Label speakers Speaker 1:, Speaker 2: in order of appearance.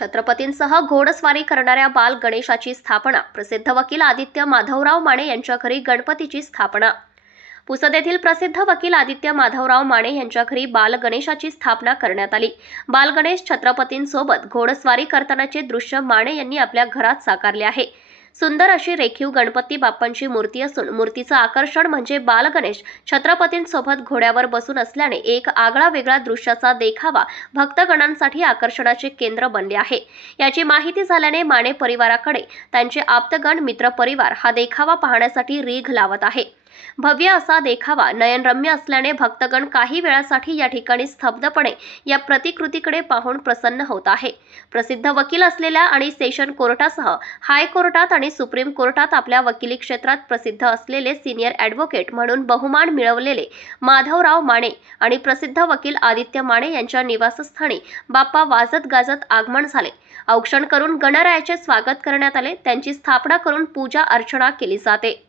Speaker 1: छत्रपतींसह घोडस्वारी करणाऱ्या बाल गणेशाची स्थापना प्रसिद्ध वकील आदित्य माधवराव माने यांच्या घरी गणपतीची स्थापना. पुसद येथील प्रसिद्ध वकील आदित्य माधवराव माने यांच्या घरी बाल गणेशाची स्थापना करण्यात आली. बाल गणेश छत्रपतींसोबत घोडस्वारी करतानाचे दृश्य माने यांनी आपल्या घरात साकारले आहे. सुंदर अशी रेखीव गणपती बाप्पांची मूर्ती असून मूर्तीचं आकर्षण म्हणजे बाल गणेश छत्रपतींसोबत घोड्यावर बसून असल्याने एक आगळा वेगळा दृश्याचा देखावा भक्तगणांसाठी आकर्षणाचे केंद्र बनले आहे. याची माहिती झाल्याने माने परिवाराकडे त्यांचे आप्तगण मित्र परिवार हा देखावा पाहण्यासाठी रीघ लावत आहे. भव्य असा देखावा नयनरम्य असल्याने भक्तगण काही वेळासाठी या ठिकाणी स्तब्धपणे या प्रतिकृतीकडे पाहून प्रसन्न होत आहे. प्रसिद्ध वकील असलेल्या आणि सेशन कोर्टासह हायकोर्टात आणि सुप्रीम कोर्टात आपल्या वकिली क्षेत्रात प्रसिद्ध असलेले सिनियर ॲडव्होकेट म्हणून बहुमान मिळवलेले माधवराव माने आणि प्रसिद्ध वकील आदित्य माने यांच्या निवासस्थानी बाप्पा वाजत गाजत आगमन झाले. औक्षण करून गणरायाचे स्वागत करण्यात आले. त्यांची स्थापना करून पूजा अर्चना केली जाते.